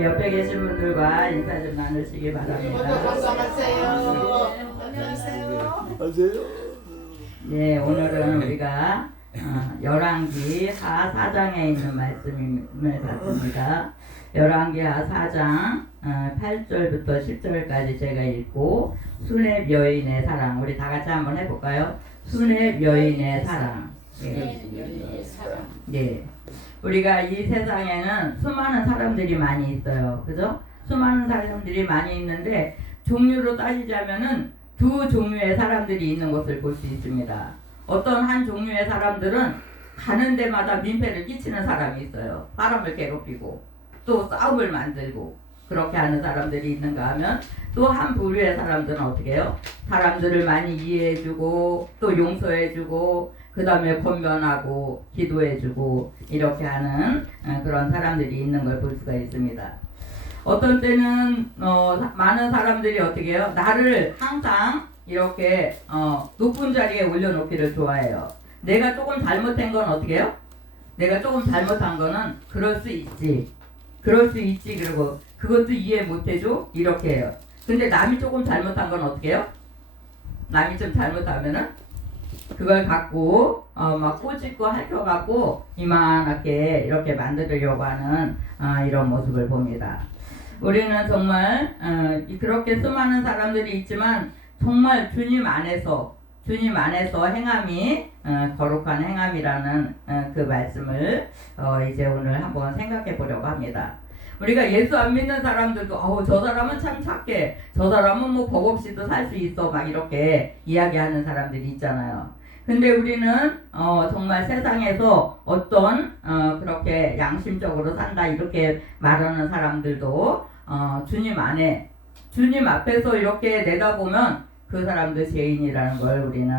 옆에 계신 분들과 인사 좀 나누시기 바랍니다. 안녕하세요. 네, 오늘은 우리가 열왕기하 4장에 있는 말씀을 봤습니다. 열왕기하 4장 8절부터 10절까지 제가 읽고 수렙 여인의 사랑, 우리 다 같이 한번 해볼까요? 수렙 여인의 사랑. 네. 우리가 이 세상에는 수많은 사람들이 많이 있어요. 그죠? 수많은 사람들이 많이 있는데 종류로 따지자면은 두 종류의 사람들이 있는 것을 볼 수 있습니다. 어떤 한 종류의 사람들은 가는 데마다 민폐를 끼치는 사람이 있어요. 사람을 괴롭히고 또 싸움을 만들고 그렇게 하는 사람들이 있는가 하면 또 한 부류의 사람들은 어떻게 해요? 사람들을 많이 이해해주고 또 용서해주고 그 다음에 권면하고 기도해주고 이렇게 하는 그런 사람들이 있는 걸 볼 수가 있습니다. 어떤 때는 많은 사람들이 어떻게 해요? 나를 항상 이렇게 높은 자리에 올려놓기를 좋아해요. 내가 조금 잘못한 건 어떻게 해요? 내가 조금 잘못한 거는 그럴 수 있지 그리고 그것도 이해 못해줘 이렇게 해요. 근데 남이 조금 잘못한 건 어떻게 해요? 남이 좀 잘못하면은 그걸 갖고 막 꼬집고 핥혀갖고 이만하게 이렇게 만들려고 하는 이런 모습을 봅니다. 우리는 정말 그렇게 수많은 사람들이 있지만 정말 주님 안에서 행함이 거룩한 행함이라는 그 말씀을 이제 오늘 한번 생각해 보려고 합니다. 우리가 예수 안 믿는 사람들도 저 사람은 참 착해, 저 사람은 뭐 법 없이도 살 수 있어 막 이렇게 이야기하는 사람들이 있잖아요. 근데 우리는 정말 세상에서 어떤 그렇게 양심적으로 산다 이렇게 말하는 사람들도 주님 앞에서 이렇게 내다보면 그 사람도 죄인이라는 걸 우리는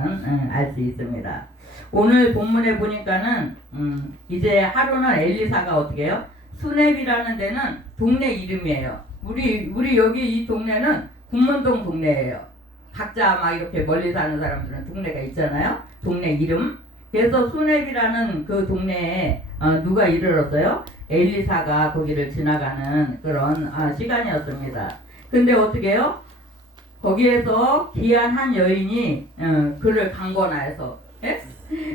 알 수 있습니다. 오늘 본문에 보니까는 이제 하루는 엘리사가 어떻게 해요? 수렙이라는 데는 동네 이름이에요. 우리 여기 이 동네는 군문동 동네예요. 각자 막 이렇게 멀리 사는 사람들은 동네가 있잖아요. 동네 이름. 그래서 수렙이라는 그 동네에 누가 이르렀어요? 엘리사가 거기를 지나가는 그런 시간이었습니다. 근데 어떻게 해요? 거기에서 귀한 한 여인이 그를 강권하여서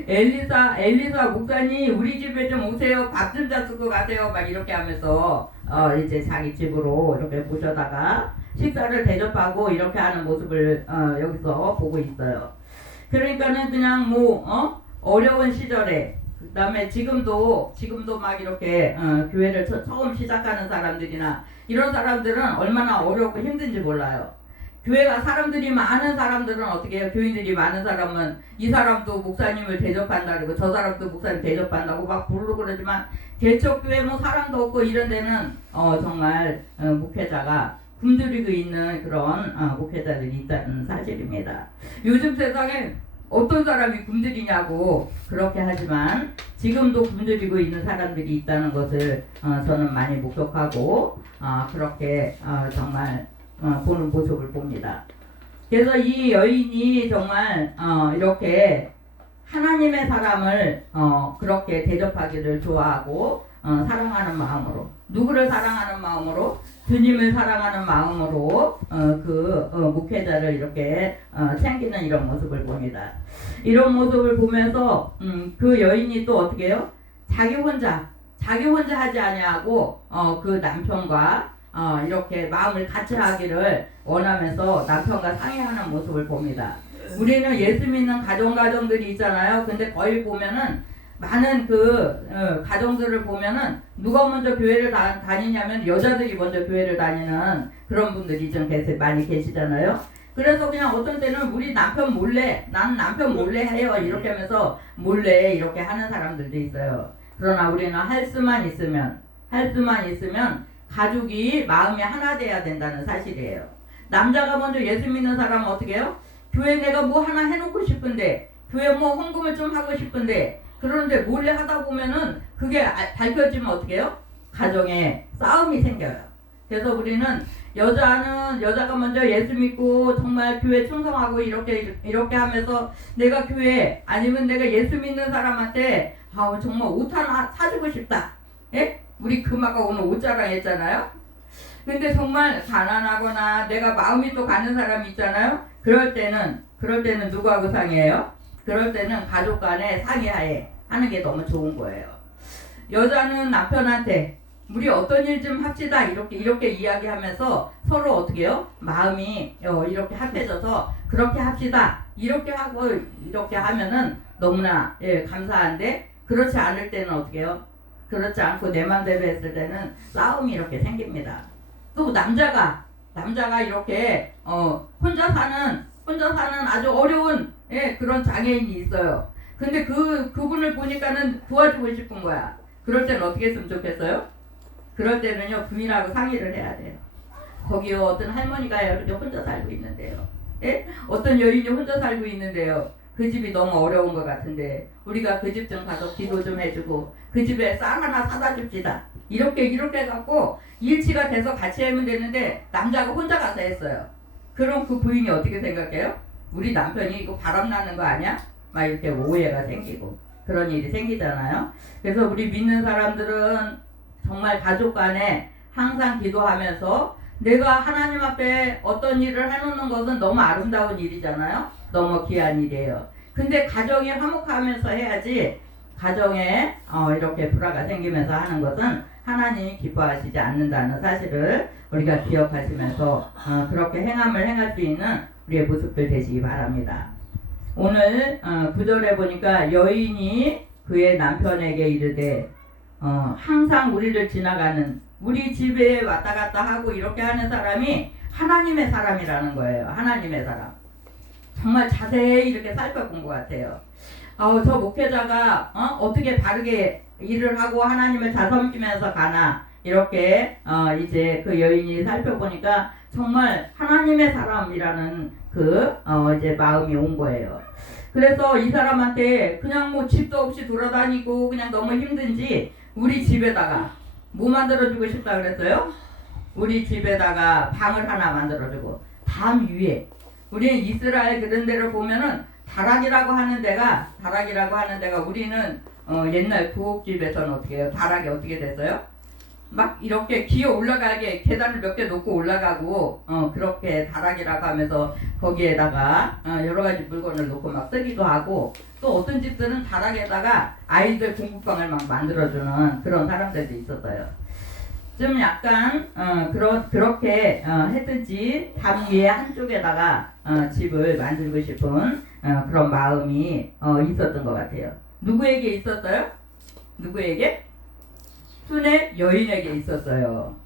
엘리사 목사님 우리 집에 좀 오세요. 밥 좀 잡수고 가세요. 막 이렇게 하면서 이제 자기 집으로 이렇게 모셔다가 식사를 대접하고 이렇게 하는 모습을 여기서 보고 있어요. 그러니까는 그냥 어려운 시절에 그 다음에 지금도 막 이렇게 교회를 처음 시작하는 사람들이나 이런 사람들은 얼마나 어렵고 힘든지 몰라요. 교회가 사람들이 많은 사람들은 어떻게 해요? 교인들이 많은 사람은 이 사람도 목사님을 대접한다 그러고 저 사람도 목사님 대접한다고 막 부르고 그러지만 개척교회 뭐 사람도 없고 이런 데는 정말 목회자가 굶주리고 있는 그런 목회자들이 있다는 사실입니다. 요즘 세상에 어떤 사람이 굶주리냐고 그렇게 하지만 지금도 굶주리고 있는 사람들이 있다는 것을 저는 많이 목격하고 그렇게 정말 보는 모습을 봅니다. 그래서 이 여인이 정말 이렇게 하나님의 사람을 그렇게 대접하기를 좋아하고 사랑하는 마음으로, 누구를 사랑하는 마음으로? 주님을 사랑하는 마음으로 목회자를 이렇게 챙기는 이런 모습을 봅니다. 이런 모습을 보면서 그 여인이 또 어떻게 해요? 자기 혼자 하지 아니하고 그 남편과 이렇게 마음을 같이 하기를 원하면서 남편과 상의하는 모습을 봅니다. 우리는 예수 믿는 가정들이 있잖아요. 근데 거의 보면은 많은 가정들을 보면은 누가 먼저 교회를 다니냐면 여자들이 먼저 교회를 다니는 그런 분들이 좀 많이 계시잖아요. 그래서 그냥 어떤 때는 우리 남편 몰래, 나는 남편 몰래 해요 이렇게 하면서 몰래 이렇게 하는 사람들도 있어요. 그러나 우리는 할 수만 있으면 가족이 마음이 하나 돼야 된다는 사실이에요. 남자가 먼저 예수 믿는 사람은 어떻게 해요? 교회 내가 뭐 하나 해놓고 싶은데, 교회 뭐 헌금을 좀 하고 싶은데, 그런데 몰래 하다 보면은 그게 밝혀지면 어떻게 해요? 가정에 싸움이 생겨요. 그래서 우리는 여자가 먼저 예수 믿고 정말 교회 충성하고 이렇게 하면서 내가 교회 아니면 내가 예수 믿는 사람한테 정말 옷 하나 사주고 싶다. 예? 우리 금아가 오늘 옷 자랑했잖아요. 근데 정말 가난하거나 내가 마음이 또 가는 사람이 있잖아요. 그럴 때는 누구하고 상의해요? 그럴 때는 가족 간에 상의하에 하는 게 너무 좋은 거예요. 여자는 남편한테 우리 어떤 일 좀 합시다 이렇게 이야기하면서 서로 어떻게 해요? 마음이 이렇게 합해져서 그렇게 합시다 이렇게 하고 이렇게 하면은 너무나 감사한데, 그렇지 않을 때는 어떻게 해요? 그렇지 않고 내 맘대로 했을 때는 싸움이 이렇게 생깁니다. 또 남자가 이렇게 혼자 사는 아주 어려운 그런 장애인이 있어요. 근데 그분을 보니까는 도와주고 싶은 거야. 그럴 때는 어떻게 했으면 좋겠어요? 그럴 때는요, 부인하고 상의를 해야 돼요. 거기요, 어떤 할머니가 이렇게 혼자 살고 있는데요. 예? 어떤 여인이 혼자 살고 있는데요. 그 집이 너무 어려운 것 같은데 우리가 그 집 좀 가서 기도 좀 해주고 그 집에 쌀 하나 사다 줍시다. 이렇게 해갖고 일치가 돼서 같이 하면 되는데 남자가 혼자 가서 했어요. 그럼 그 부인이 어떻게 생각해요? 우리 남편이 이거 바람나는 거 아니야? 막 이렇게 오해가 생기고 그런 일이 생기잖아요. 그래서 우리 믿는 사람들은 정말 가족 간에 항상 기도하면서 내가 하나님 앞에 어떤 일을 해놓는 것은 너무 아름다운 일이잖아요. 너무 귀한 일이에요. 근데 가정이 화목하면서 해야지, 가정에 이렇게 불화가 생기면서 하는 것은 하나님이 기뻐하시지 않는다는 사실을 우리가 기억하시면서 그렇게 행할 수 있는 우리의 모습들 되시기 바랍니다. 오늘 9절에 보니까 여인이 그의 남편에게 이르되 항상 우리를 지나가는, 우리 집에 왔다 갔다 하고 이렇게 하는 사람이 하나님의 사람이라는 거예요. 하나님의 사람. 정말 자세히 이렇게 살펴본 것 같아요. 저 목회자가 어떻게 바르게 일을 하고 하나님을 잘 섬기면서 가나, 이렇게 이제 그 여인이 살펴보니까 정말 하나님의 사람이라는 이제 마음이 온 거예요. 그래서 이 사람한테 그냥 뭐 집도 없이 돌아다니고 그냥 너무 힘든지 우리 집에다가 뭐 만들어주고 싶다 그랬어요? 우리 집에다가 방을 하나 만들어주고, 담 위에, 우리는 이스라엘 그런 데를 보면은 다락이라고 하는 데가 우리는 옛날 부엌집에서는 어떻게 해요? 다락이 어떻게 됐어요? 막 이렇게 기어 올라가게 계단을 몇 개 놓고 올라가고 그렇게 다락이라고 하면서 거기에다가 여러 가지 물건을 놓고 막 쓰기도 하고, 또 어떤 집들은 다락에다가 아이들 공부방을 막 만들어주는 그런 사람들도 있었어요. 좀 약간 그렇게 했든지 담 위에 한쪽에다가 집을 만들고 싶은 그런 마음이 있었던 것 같아요. 누구에게 있었어요? 누구에게? 순의 여인에게 있었어요.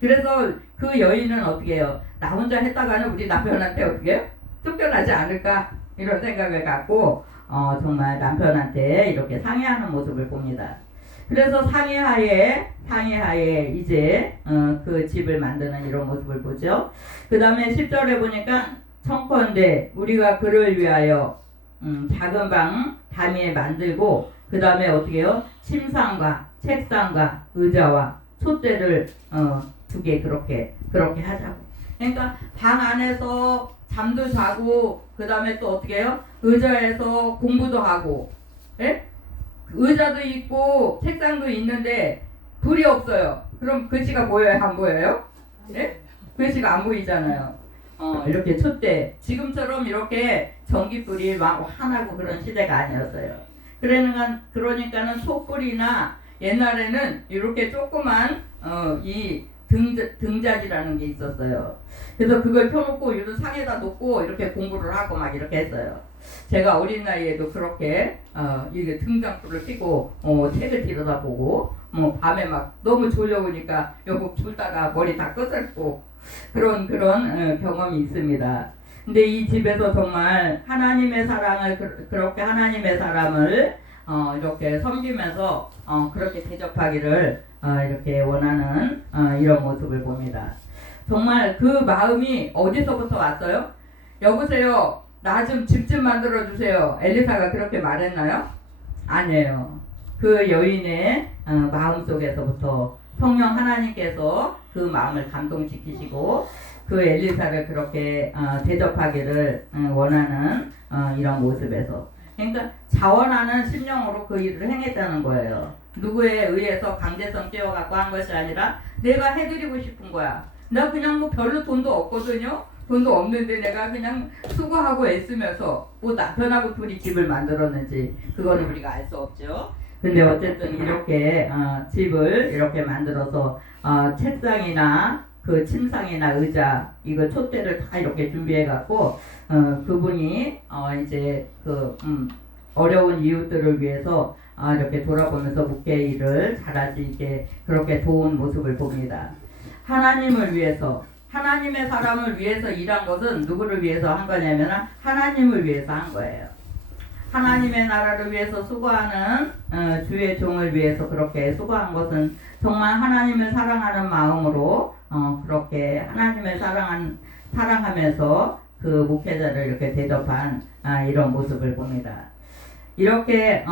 그래서 그 여인은 어떻게 해요? 나 혼자 했다가는 우리 남편한테 어떻게 해요? 쫓겨나지 않을까? 이런 생각을 갖고 정말 남편한테 이렇게 상의하는 모습을 봅니다. 그래서 상의하에 이제 그 집을 만드는 이런 모습을 보죠. 그 다음에 10절에 보니까 청컨대 우리가 그를 위하여 작은 방 담 위에 만들고, 그 다음에 어떻게 해요? 침상과 책상과 의자와 촛대를 2개 그렇게 하자고. 그러니까 방 안에서 잠도 자고 그 다음에 또 어떻게 해요? 의자에서 공부도 하고, 예? 의자도 있고 책상도 있는데 불이 없어요. 그럼 글씨가 보여요? 안 보여요? 예? 글씨가 안 보이잖아요. 이렇게 촛대 지금처럼 이렇게 전기불이 막 환하고 그런 시대가 아니었어요. 그러니까는 촛불이나 옛날에는 이렇게 조그만 이 등잔이라는 게 있었어요. 그래서 그걸 펴놓고 이런 상에다 놓고 이렇게 공부를 하고 막 이렇게 했어요. 제가 어린 나이에도 그렇게 이게 등장불을 켜고 책을 들여다보고 뭐 밤에 막 너무 졸려오니까 여기 불다가 머리 다 끄덕고 그런 경험이 있습니다. 근데 이 집에서 정말 하나님의 사랑을 그렇게 하나님의 사람을 이렇게 섬기면서 그렇게 대접하기를 이렇게 원하는 이런 모습을 봅니다. 정말 그 마음이 어디서부터 왔어요? 여보세요. 나 좀 집 좀 만들어 주세요. 엘리사가 그렇게 말했나요? 아니에요. 그 여인의 마음 속에서부터 성령 하나님께서 그 마음을 감동시키시고 그 엘리사를 그렇게 대접하기를 원하는 이런 모습에서, 그러니까 자원하는 심령으로 그 일을 행했다는 거예요. 누구에 의해서 강제성 띄워갖고 한 것이 아니라 내가 해드리고 싶은 거야. 나 그냥 뭐 별로 돈도 없거든요. 돈도 없는데 내가 그냥 수고하고 애쓰면서 뭐 남편하고 둘이 집을 만들었는지 그거는 우리가 알 수 없죠. 근데 어쨌든 이렇게 집을 이렇게 만들어서 책상이나 그 침상이나 의자 이거 촛대를 다 이렇게 준비해 갖고 그분이 이제 그 어려운 이웃들을 위해서 이렇게 돌아보면서 목회 일을 잘할 수 있게 그렇게 도운 모습을 봅니다. 하나님을 위해서, 하나님의 사람을 위해서 일한 것은 누구를 위해서 한 거냐면 하나님을 위해서 한 거예요. 하나님의 나라를 위해서 수고하는 주의 종을 위해서 그렇게 수고한 것은 정말 하나님을 사랑하는 마음으로 그렇게 하나님을 사랑하면서 그 목회자를 이렇게 대접한 이런 모습을 봅니다. 이렇게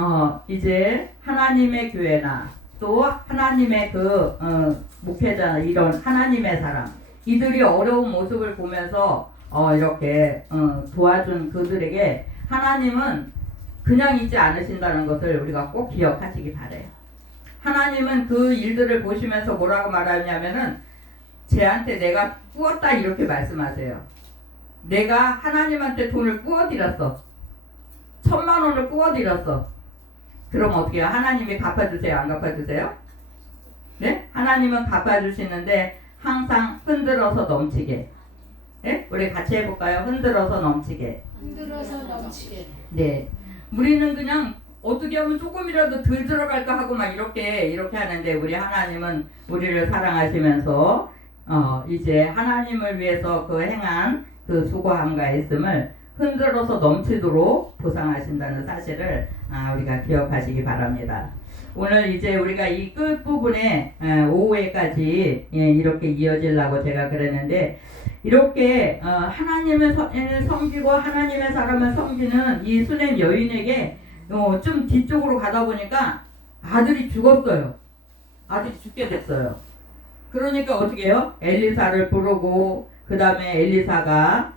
이제 하나님의 교회나 또 하나님의 그 목회자 이런 하나님의 사람 이들이 어려운 모습을 보면서 이렇게 도와준 그들에게 하나님은 그냥 있지 않으신다는 것을 우리가 꼭 기억하시기 바래요. 하나님은 그 일들을 보시면서 뭐라고 말하냐면은 쟤한테 내가 꾸었다 이렇게 말씀하세요. 내가 하나님한테 돈을 꾸어드렸어. 1,000,000원을 꾸어드렸어. 그럼 어떻게 해요? 하나님이 갚아주세요? 안 갚아주세요? 네? 하나님은 갚아주시는데 항상 흔들어서 넘치게. 네? 우리 같이 해볼까요? 흔들어서 넘치게. 흔들어서 넘치게. 네. 우리는 그냥 어떻게 하면 조금이라도 덜 들어갈까 하고 막 이렇게 하는데 우리 하나님은 우리를 사랑하시면서 이제 하나님을 위해서 그 행한 그 수고함과 애씀을 흔들어서 넘치도록 보상하신다는 사실을 우리가 기억하시기 바랍니다. 오늘 이제 우리가 이 끝부분에 오후에까지 이렇게 이어지려고 제가 그랬는데 이렇게 하나님을 섬기고 하나님의 사람을 섬기는 이 수냄 여인에게 좀 뒤쪽으로 가다 보니까 아들이 죽었어요. 아들이 죽게 됐어요. 그러니까 어떻게 해요? 엘리사를 부르고 그 다음에 엘리사가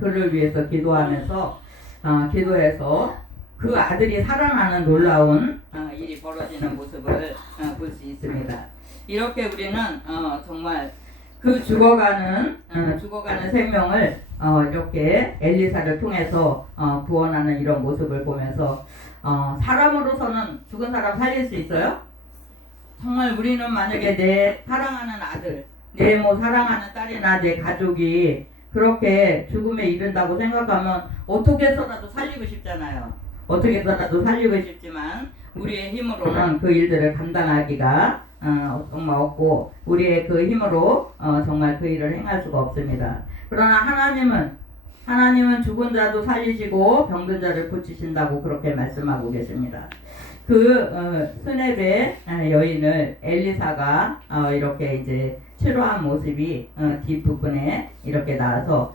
그를 위해서 기도하면서 기도해서 그 아들이 살아나는 놀라운 일이 벌어지는 모습을 볼 수 있습니다. 이렇게 우리는 정말 그 죽어가는 생명을 이렇게 엘리사를 통해서 구원하는 이런 모습을 보면서 사람으로서는 죽은 사람 살릴 수 있어요? 정말 우리는 만약에 내 사랑하는 아들, 내 뭐 사랑하는 딸이나 내 가족이 그렇게 죽음에 이른다고 생각하면 어떻게 해서라도 살리고 싶잖아요. 어떻게 해서라도 살리고 싶지만 우리의 힘으로는 그 일들을 감당하기가 정말 없고 우리의 그 힘으로 정말 그 일을 행할 수가 없습니다. 그러나 하나님은 죽은 자도 살리시고 병든 자를 고치신다고 그렇게 말씀하고 계십니다. 그 스네베 여인을 엘리사가 이렇게 이제 치료한 모습이 뒷부분에 이렇게 나와서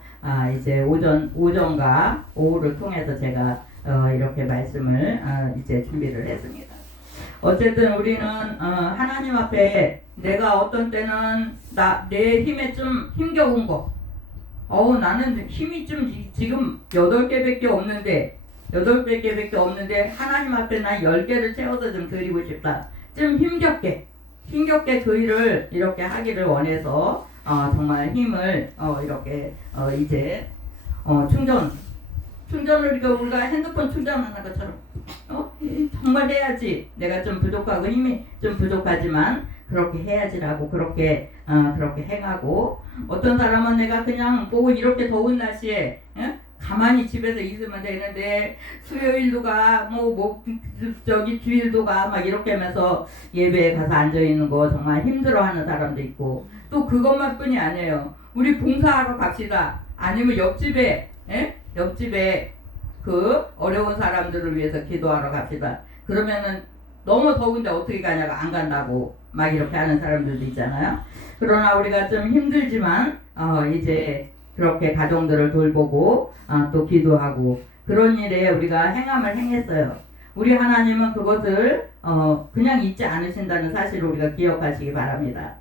이제 오전과 오후를 통해서 제가 이렇게 말씀을 이제 준비를 했습니다. 어쨌든 우리는 하나님 앞에 내가 어떤 때는 내 힘에 좀 힘겨운 거 나는 힘이 좀 지금 8개밖에 없는데 8개밖에 없는데 하나님 앞에 난 10개를 채워서 좀 드리고 싶다. 좀 힘겹게 그 일을 이렇게 하기를 원해서 정말 힘을 이렇게 이제 충전을 우리가 핸드폰 충전하는 것처럼 정말 해야지. 내가 좀 부족하고 힘이 좀 부족하지만 그렇게 해야지라고 그렇게 행하고, 어떤 사람은 내가 그냥 뭐 이렇게 더운 날씨에 가만히 집에서 있으면 되는데 수요일도 가 저기 주일도 가 막 이렇게 하면서 예배에 가서 앉아 있는 거 정말 힘들어하는 사람도 있고, 또 그것만 뿐이 아니에요. 우리 봉사하러 갑시다. 아니면 옆집에 그 어려운 사람들을 위해서 기도하러 갑시다. 그러면은 너무 더운데 어떻게 가냐고 안 간다고 막 이렇게 하는 사람들도 있잖아요. 그러나 우리가 좀 힘들지만 이제 그렇게 가정들을 돌보고 또 기도하고 그런 일에 우리가 행함을 행했어요. 우리 하나님은 그것을 그냥 잊지 않으신다는 사실을 우리가 기억하시기 바랍니다.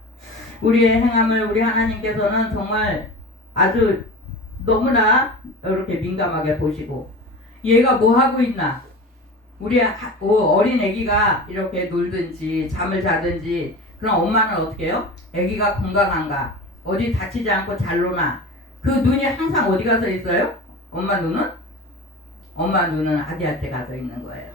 우리의 행함을 우리 하나님께서는 정말 아주 너무나 이렇게 민감하게 보시고, 얘가 뭐 하고 있나, 우리 어린 애기가 이렇게 놀든지 잠을 자든지, 그럼 엄마는 어떻게 해요? 애기가 건강한가, 어디 다치지 않고 잘 노나, 그 눈이 항상 어디 가서 있어요? 엄마 눈은 아기한테 가서 있는 거예요.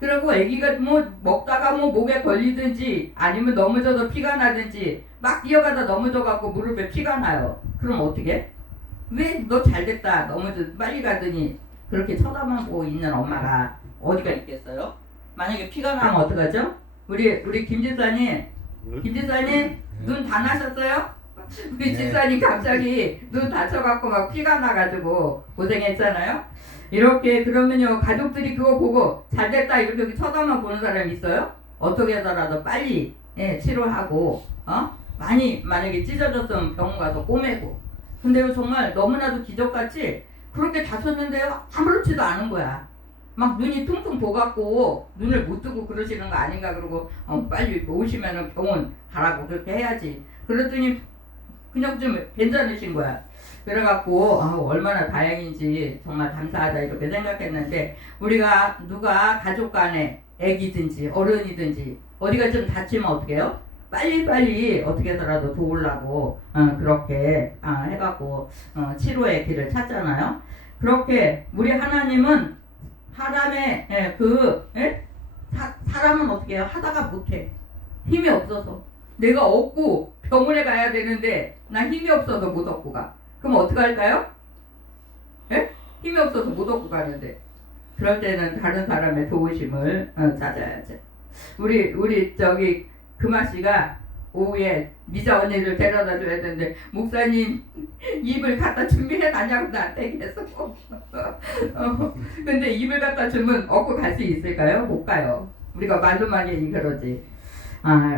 그리고 애기가 뭐 먹다가 뭐 목에 걸리든지 아니면 넘어져서 피가 나든지, 막 뛰어가다 넘어져갖고 무릎에 피가 나요. 그럼 어떻게? 왜 너 잘됐다 넘어져 빨리 가더니, 그렇게 쳐다만 보고 있는 엄마가 어디가 있겠어요? 만약에 피가 나면 어떡하죠? 우리 김지사님 눈 다 나셨어요? 우리 집사님 갑자기 눈 다쳐갖고 막 피가 나가지고 고생했잖아요. 이렇게 그러면요, 가족들이 그거 보고 잘됐다 이렇게 쳐다만 보는 사람이 있어요? 어떻게 해서라도 빨리 치료하고 많이 만약에 찢어졌으면 병원 가서 꼬매고. 근데요, 정말 너무나도 기적같이 그렇게 다쳤는데요, 아무렇지도 않은 거야. 막 눈이 퉁퉁 부어갖고 눈을 못 뜨고 그러시는 거 아닌가 그러고 빨리 오시면은 병원 가라고 그렇게 해야지. 그랬더니 그냥 좀 괜찮으신 거야. 그래갖고 얼마나 다행인지 정말 감사하다 이렇게 생각했는데, 우리가 누가 가족 간에 애기든지 어른이든지 어디가 좀 다치면 어떻게 해요? 빨리빨리 어떻게 해서라도 도우려고 그렇게 해갖고 치료의 길을 찾잖아요. 그렇게 우리 하나님은 사람의 사람은 어떻게 해요? 하다가 못해. 힘이 없어서. 내가 얻고 병원에 가야 되는데 난 힘이 없어서 못 얻고 가. 그럼 어떻게 할까요? 힘이 없어서 못 얻고 가는데, 그럴 때는 다른 사람의 도우심을 찾아야죠. 우리 저기 금아씨가 오후에 미자 언니를 데려다 줘야 되는데, 목사님 입을 갖다 준비해 놨냐고 나한테 계속 근데 입을 갖다 주면 얻고 갈 수 있을까요? 못 가요. 우리가 말로만 얘기 그러지.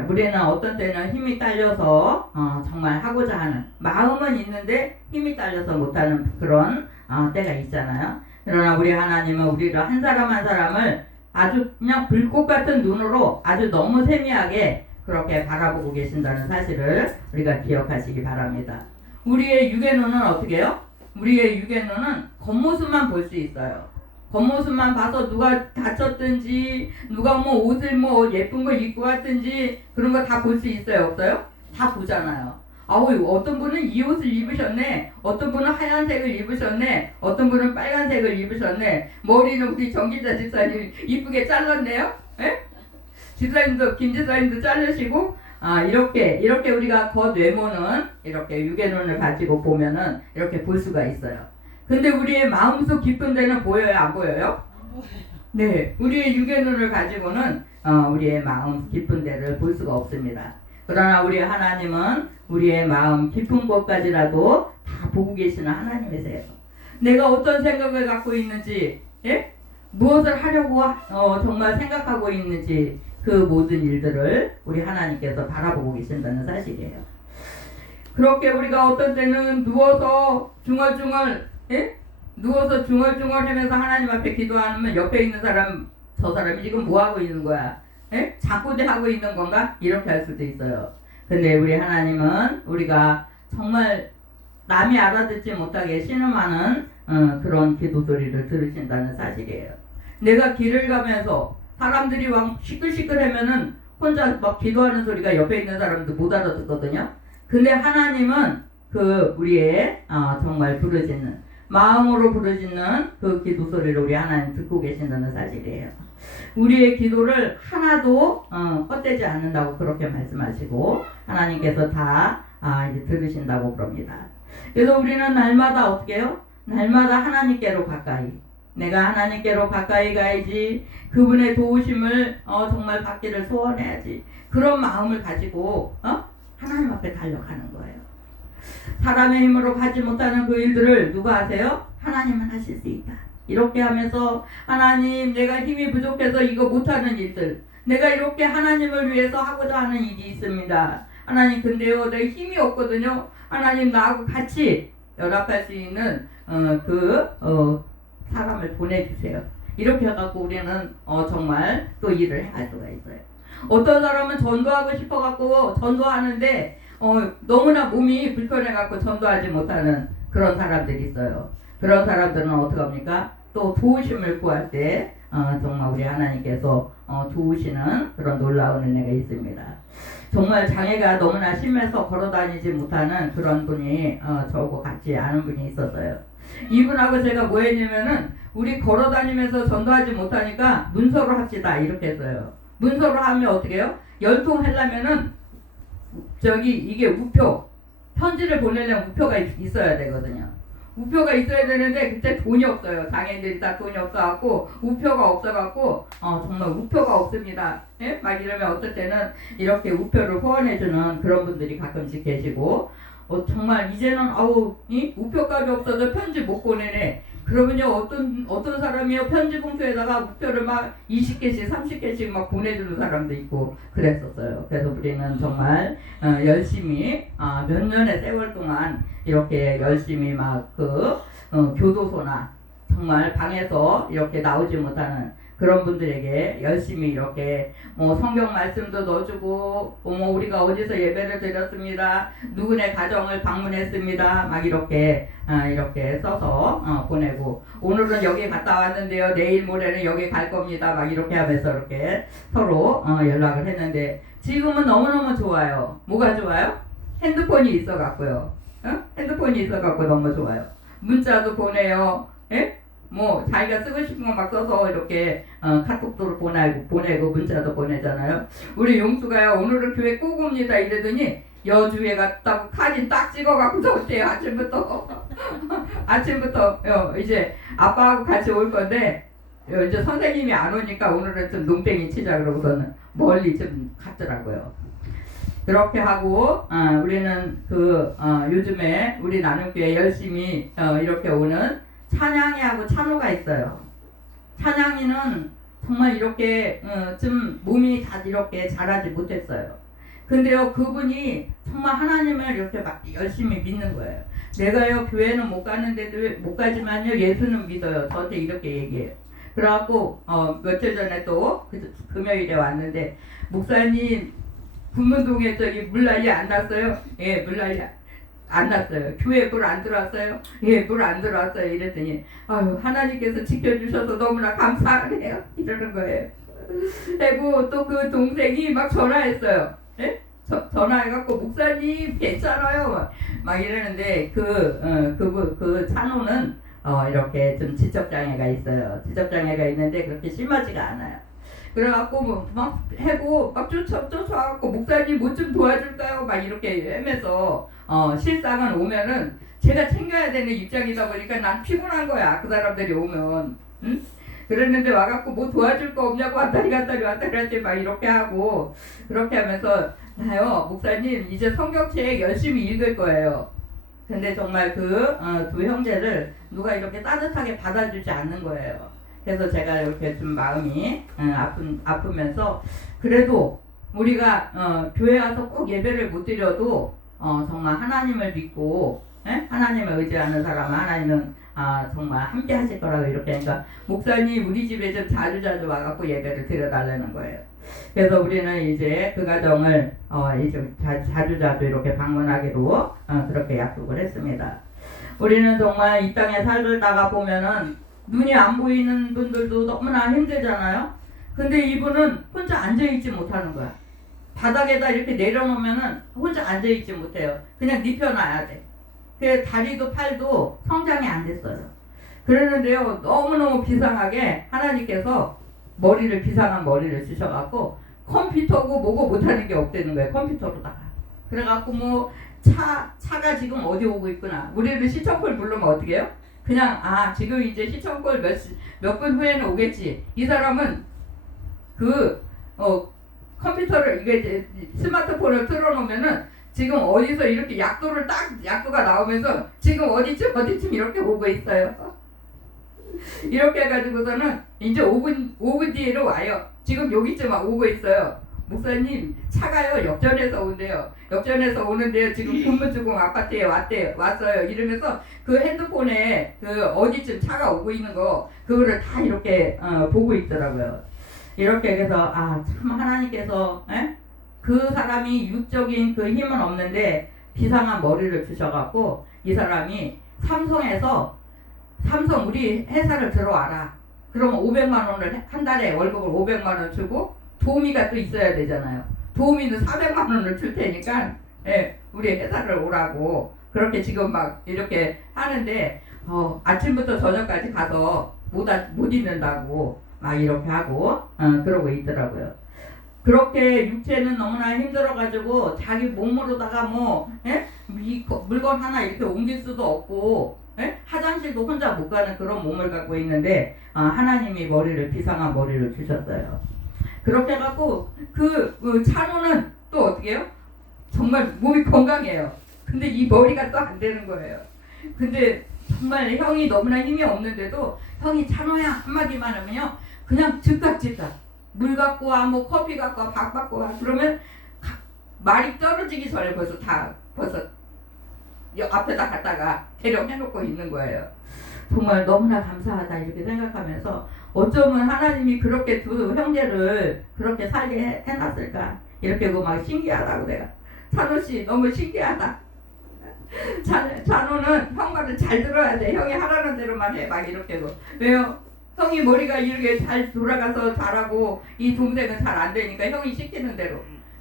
우리는 어떤 때는 힘이 딸려서 정말 하고자 하는 마음은 있는데 힘이 딸려서 못하는 그런 때가 있잖아요. 그러나 우리 하나님은 우리를 한 사람 한 사람을 아주 그냥 불꽃 같은 눈으로 아주 너무 세미하게 그렇게 바라보고 계신다는 사실을 우리가 기억하시기 바랍니다. 우리의 육의 눈은 어떻게 해요? 우리의 육의 눈은 겉모습만 볼 수 있어요. 겉모습만 봐서 누가 다쳤든지 누가 뭐 옷을 뭐 예쁜 거 입고 왔든지 그런 거 다 볼 수 있어요? 없어요? 다 보잖아요. 어떤 분은 이 옷을 입으셨네, 어떤 분은 하얀색을 입으셨네, 어떤 분은 빨간색을 입으셨네, 머리는 우리 정기자 집사님 이쁘게 잘랐네요. 집사님도 김집사님도 자르시고 이렇게 우리가 겉 외모는 이렇게 육의 눈을 가지고 보면은 이렇게 볼 수가 있어요. 근데 우리의 마음속 깊은 데는 보여요, 안 보여요? 네, 우리의 육의 눈을 가지고는 우리의 마음 깊은 데를 볼 수가 없습니다. 그러나 우리 하나님은 우리의 마음 깊은 곳까지라도 다 보고 계시는 하나님이세요. 내가 어떤 생각을 갖고 있는지, 무엇을 하려고 정말 생각하고 있는지, 그 모든 일들을 우리 하나님께서 바라보고 계신다는 사실이에요. 그렇게 우리가 어떤 때는 누워서 중얼중얼 하면서 하나님 앞에 기도하면 옆에 있는 사람, 저 사람이 지금 뭐 하고 있는 거야? 잠꼬대 하고 있는 건가? 이렇게 할 수도 있어요. 근데 우리 하나님은 우리가 정말 남이 알아듣지 못하게 신음하는 그런 기도 소리를 들으신다는 사실이에요. 내가 길을 가면서 사람들이 막 시끌시끌하면은 혼자 막 기도하는 소리가 옆에 있는 사람도 못 알아듣거든요. 근데 하나님은 그 우리의 정말 부르짖는 마음으로 부르짖는 그 기도 소리를 우리 하나님 듣고 계신다는 사실이에요. 우리의 기도를 하나도 헛되지 않는다고 그렇게 말씀하시고 하나님께서 다 이제 들으신다고 그럽니다. 그래서 우리는 날마다 어떻게 해요? 날마다 하나님께로 가까이 내가 하나님께로 가까이 가야지 그분의 도우심을 정말 받기를 소원해야지 그런 마음을 가지고 하나님 앞에 달려가는 거예요. 사람의 힘으로 가지 못하는 그 일들을 누가 하세요? 하나님은 하실 수 있다. 이렇게 하면서 하나님 내가 힘이 부족해서 이거 못하는 일들 내가 이렇게 하나님을 위해서 하고자 하는 일이 있습니다. 하나님 근데요 내 힘이 없거든요. 하나님 나하고 같이 연합할 수 있는 사람을 보내주세요. 이렇게 해갖고 우리는 정말 또 일을 해갈 수가 있어요. 어떤 사람은 전도하고 싶어갖고 전도하는데 너무나 몸이 불편해갖고 전도하지 못하는 그런 사람들이 있어요. 그런 사람들은 어떡합니까? 또 도우심을 구할 때 정말 우리 하나님께서 도우시는 그런 놀라운 은혜가 있습니다. 정말 장애가 너무나 심해서 걸어다니지 못하는 그런 분이 저하고 같이 아는 분이 있었어요. 이분하고 제가 뭐 했냐면은 우리 걸어다니면서 전도하지 못하니까 문서로 합시다 이렇게 했어요. 문서로 하면 어떻게 해요? 열통 하려면은 이게 우표 편지를 보내려면 우표가 있어야 되거든요. 우표가 있어야 되는데 그때 돈이 없어요. 장애인들이 다 돈이 없어갖고 우표가 없어갖고 정말 우표가 없습니다. 예? 막 이러면 어떨 때는 이렇게 우표를 후원해주는 그런 분들이 가끔씩 계시고 정말 이제는 이 우표값이 없어서 편지 못 보내네. 그러면요 어떤 사람이요 편지 봉투에다가 우표를 막 20개씩 30개씩 막 보내주는 사람도 있고 그랬었어요. 그래서 우리는 정말 열심히 몇 년의 세월 동안 이렇게 열심히 막 교도소나 정말 방에서 이렇게 나오지 못하는 그런 분들에게 열심히 이렇게 성경 말씀도 넣어주고 우리가 어디서 예배를 드렸습니다. 누구네 가정을 방문했습니다. 막 이렇게 써서 보내고 오늘은 여기 갔다 왔는데요. 내일 모레는 여기 갈 겁니다. 막 이렇게 하면서 이렇게 서로 연락을 했는데 지금은 너무너무 좋아요. 뭐가 좋아요? 핸드폰이 있어갖고요. 핸드폰이 있어갖고 너무 좋아요. 문자도 보내요. 예? 자기가 쓰고 싶은 거 막 써서 이렇게 카톡도 보내고 문자도 보내잖아요. 우리 용수가요 오늘은 교회 꼭 옵니다 이러더니 여주에 갔다고 사진 딱 찍어갖고 저한테 아침부터 이제 아빠하고 같이 올 건데 이제 선생님이 안 오니까 오늘은 좀 농땡이 치자 그러고서는 멀리 좀 갔더라고요. 그렇게 하고 우리는 요즘에 우리 나눔교회 열심히 이렇게 오는 찬양이하고 찬호가 있어요. 찬양이는 정말 이렇게 좀 몸이 다 이렇게 자라지 못했어요. 근데요 그분이 정말 하나님을 이렇게 막 열심히 믿는 거예요. 내가요 교회는 못 가지만요 예수는 믿어요. 저한테 이렇게 얘기해요. 그래갖고 며칠 전에 또 금요일에 왔는데 목사님 분문동에 물난리 안 났어요? 예, 물난리 안 났어요. 교회 물 안 들어왔어요? 예, 물 안 들어왔어요. 이랬더니 하나님께서 지켜주셔서 너무나 감사하네요. 이러는 거예요. 그리고 또 그 동생이 막 전화했어요. 예? 전화해갖고 목사님 괜찮아요. 막 이러는데 그 찬호는 이렇게 좀 지적장애가 있어요. 지적장애가 있는데 그렇게 심하지가 않아요. 그래갖고 막 해고 막 쫓아와갖고 목사님 뭐 좀 도와줄까요? 막 이렇게 하면서 실상은 오면은 제가 챙겨야 되는 입장이다 보니까 난 피곤한 거야. 그 사람들이 오면 응? 그랬는데 와갖고 뭐 도와줄 거 없냐고 왔다리 막 이렇게 하고 그렇게 하면서 나요 목사님 이제 성경책 열심히 읽을 거예요. 근데 정말 두 형제를 누가 이렇게 따뜻하게 받아주지 않는 거예요. 그래서 제가 이렇게 좀 마음이 아프면서 그래도 우리가 교회 와서 꼭 예배를 못 드려도 정말 하나님을 믿고 하나님을 의지하는 사람은 하나님은 정말 함께 하실 거라고 이렇게 하니까 목사님 우리 집에 좀 자주 와갖고 예배를 드려달라는 거예요. 그래서 우리는 이제 그 가정을 이제 자주 이렇게 방문하기로 그렇게 약속을 했습니다. 우리는 정말 이 땅에 살다가 보면은 눈이 안 보이는 분들도 너무나 힘들잖아요. 근데 이분은 혼자 앉아있지 못하는 거야. 바닥에다 이렇게 내려놓으면은 혼자 앉아있지 못해요. 그냥 눕혀놔야 돼. 그 다리도 팔도 성장이 안 됐어요. 그러는데요, 너무너무 비상하게 하나님께서 비상한 머리를 주셔갖고 컴퓨터고 뭐고 못하는 게 없다는 거예요. 컴퓨터로다가. 그래갖고 뭐 차가 지금 어디 오고 있구나. 우리를 시청콜 부르면 어떻게 해요? 그냥 지금 이제 시청콜 몇 분 후에는 오겠지. 이 사람은 컴퓨터를 이게 스마트폰을 틀어놓으면은 지금 어디서 이렇게 약도가 나오면서 지금 어디쯤 이렇게 오고 있어요. 이렇게 해가지고서는 이제 5분 뒤에는 와요. 지금 여기쯤 오고 있어요. 목사님 차가요 역전해서 온대요. 역전해서 오는데요. 지금 근무주공 아파트에 왔어요. 이러면서 그 핸드폰에 어디쯤 차가 오고 있는 거 그거를 다 이렇게 보고 있더라고요. 이렇게 해서 참 하나님께서 그 사람이 육적인 그 힘은 없는데 비상한 머리를 주셔갖고 이 사람이 삼성 우리 회사를 들어와라. 그러면 500만 원을 한 달에 월급을 500만 원 주고 도우미가 또 있어야 되잖아요. 도우미는 400만 원을 줄 테니까 우리 회사를 오라고 그렇게 지금 막 이렇게 하는데 아침부터 저녁까지 가서 못 있는다고 막 이렇게 하고 그러고 있더라고요. 그렇게 육체는 너무나 힘들어가지고 자기 몸으로다가 물건 하나 이렇게 옮길 수도 없고 화장실도 혼자 못 가는 그런 몸을 갖고 있는데 하나님이 비상한 머리를 주셨어요. 그렇게 해갖고 그 찬호는 또 어떻게 해요? 정말 몸이 건강해요. 근데 이 머리가 또 안 되는 거예요. 근데 정말 형이 너무나 힘이 없는데도 형이 찬호야 한마디만 하면요 그냥 즉각 물 갖고 와, 뭐 커피 갖고 와, 밥 갖고 와. 그러면 말이 떨어지기 전에 벌써 앞에다 갖다가 대령해놓고 있는 거예요. 정말 너무나 감사하다 이렇게 생각하면서 어쩌면 하나님이 그렇게 두 형제를 그렇게 살게 해놨을까 이렇게 막 신기하다고 내가. 찬호씨 너무 신기하다. 찬호는 형 말을 잘 들어야 돼. 형이 하라는 대로만 해. 막 이렇게. 왜요? 형이 머리가 이렇게 잘 돌아가서 잘하고 이 동생은 잘 안 되니까 형이 시키는 대로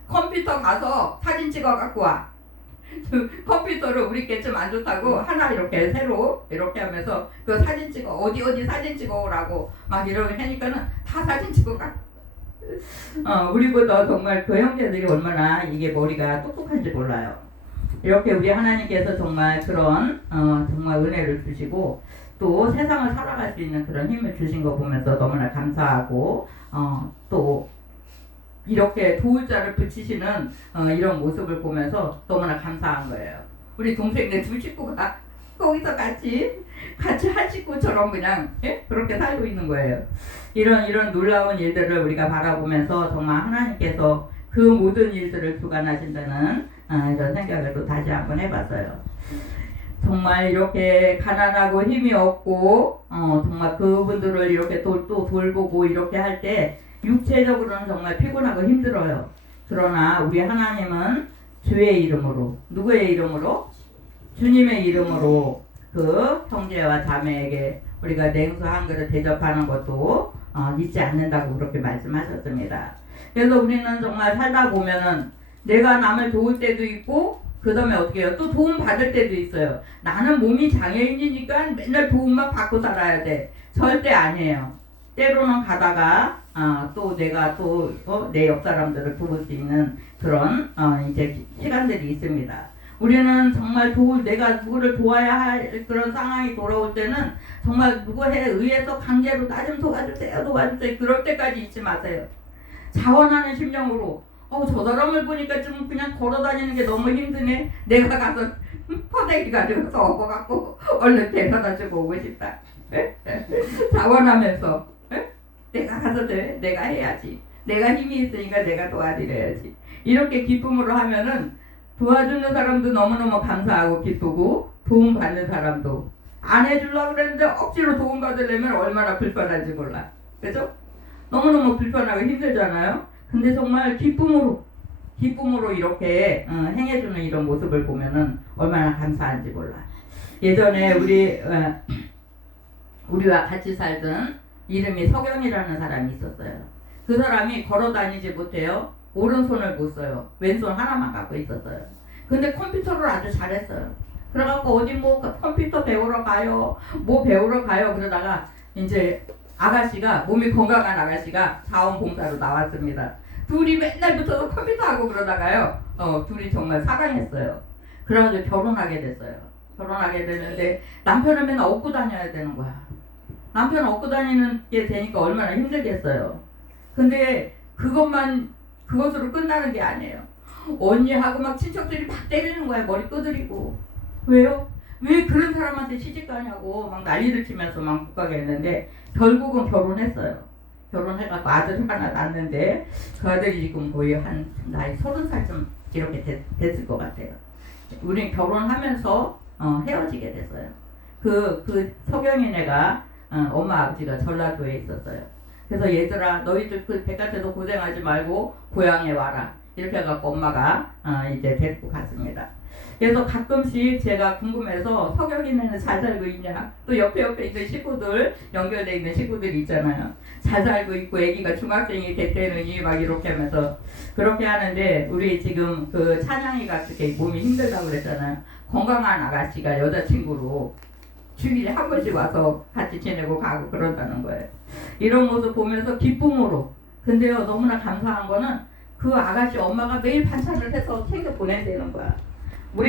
컴퓨터 가서 사진 찍어 갖고 와. 컴퓨터를 우리께 좀 안 좋다고 하나 이렇게 새로 이렇게 하면서 그 사진 찍어 어디 사진 찍어 오라고 막 이렇게 하니까는 다 사진 찍어 가. 우리보다 정말 그 형제들이 얼마나 이게 머리가 똑똑한지 몰라요. 이렇게 우리 하나님께서 정말 그런 정말 은혜를 주시고 또 세상을 살아갈 수 있는 그런 힘을 주신 거 보면서 너무나 감사하고 또 이렇게 도울 자를 붙이시는 이런 모습을 보면서 너무나 감사한 거예요. 우리 동생네 두 식구가 거기서 같이 한 식구처럼 그냥 그렇게 살고 있는 거예요. 이런 놀라운 일들을 우리가 바라보면서 정말 하나님께서 그 모든 일들을 주관하신다는 이런 생각을 또 다시 한번 해봤어요. 정말 이렇게 가난하고 힘이 없고 정말 그분들을 이렇게 또 돌보고 이렇게 할 때 육체적으로는 정말 피곤하고 힘들어요. 그러나 우리 하나님은 주의 이름으로 누구의 이름으로? 주님의 이름으로 그 형제와 자매에게 우리가 냉수 한 그릇 대접하는 것도 잊지 않는다고 그렇게 말씀하셨습니다. 그래서 우리는 정말 살다 보면은 내가 남을 도울 때도 있고 그 다음에 어떻게 해요? 또 도움 받을 때도 있어요. 나는 몸이 장애인이니까 맨날 도움만 받고 살아야 돼. 절대 아니에요. 때로는 가다가 또 내가 또 내 옆 사람들을 도울 수 있는 그런 이제 시간들이 있습니다. 우리는 정말 내가 누구를 도와야 할 그런 상황이 돌아올 때는 정말 누구에 의해서 강제로 나 좀 도와주세요 그럴 때까지 잊지 마세요. 자원하는 심령으로 저 사람을 보니까 좀 그냥 걸어다니는 게 너무 힘드네. 내가 가서 퍼대기 가지고서 업어갖고 얼른 데려다 주고 오고 싶다. 자원하면서 내가 가서 내가 해야지. 내가 힘이 있으니까 내가 도와드려야지. 이렇게 기쁨으로 하면은 도와주는 사람도 너무너무 감사하고 기쁘고 도움받는 사람도 안 해주려고 그랬는데 억지로 도움 받으려면 얼마나 불편한지 몰라. 그죠? 너무너무 불편하고 힘들잖아요. 근데 정말 기쁨으로 이렇게 행해주는 이런 모습을 보면은 얼마나 감사한지 몰라. 예전에 우리와 같이 살던 이름이 석영이라는 사람이 있었어요. 그 사람이 걸어 다니지 못해요. 오른손을 못 써요. 왼손 하나만 갖고 있었어요. 근데 컴퓨터를 아주 잘했어요. 그래갖고 어디 뭐 컴퓨터 배우러 가요, 뭐 배우러 가요. 그러다가 이제 아가씨가, 몸이 건강한 아가씨가 자원봉사로 나왔습니다. 둘이 맨날 붙어서 컴퓨터 하고 그러다가요, 둘이 정말 사랑했어요. 그래가지고 결혼하게 됐어요. 결혼하게 되는데 남편을 맨날 업고 다녀야 되는 거야. 남편 업고 다니는 게 되니까 얼마나 힘들겠어요. 근데 그것으로 끝나는 게 아니에요. 언니하고 막 친척들이 막 때리는 거야. 머리 끄드리고. 왜요? 왜 그런 사람한테 시집 가냐고 막 난리를 치면서 막 못 가게 했는데 결국은 결혼했어요. 결혼해갖고 아들을 하나 낳았는데 그 아들이 지금 거의 한 나이 30살쯤 이렇게 됐을 것 같아요. 우린 결혼하면서 헤어지게 됐어요. 그 석영이네가 엄마 아버지가 전라도에 있었어요. 그래서 얘들아 너희들 그 백같에서 고생하지 말고 고향에 와라. 이렇게 해갖고 엄마가 이제 데리고 갔습니다. 그래서 가끔씩 제가 궁금해서 석영이네는 잘 살고 있냐, 또 옆에 있는 식구들, 연결되어 있는 식구들이 있잖아요. 잘 살고 있고 애기가 중학생이 됐대느니 막 이렇게 하면서 그렇게 하는데, 우리 지금 그 찬양이가 그렇게 몸이 힘들다고 그랬잖아요. 건강한 아가씨가 여자친구로 주일에 한 번씩 와서 같이 지내고 가고 그런다는 거예요. 이런 모습 보면서 기쁨으로. 근데요, 너무나 감사한 거는 그 아가씨 엄마가 매일 반찬을 해서 챙겨 보낸다는 거야. 우리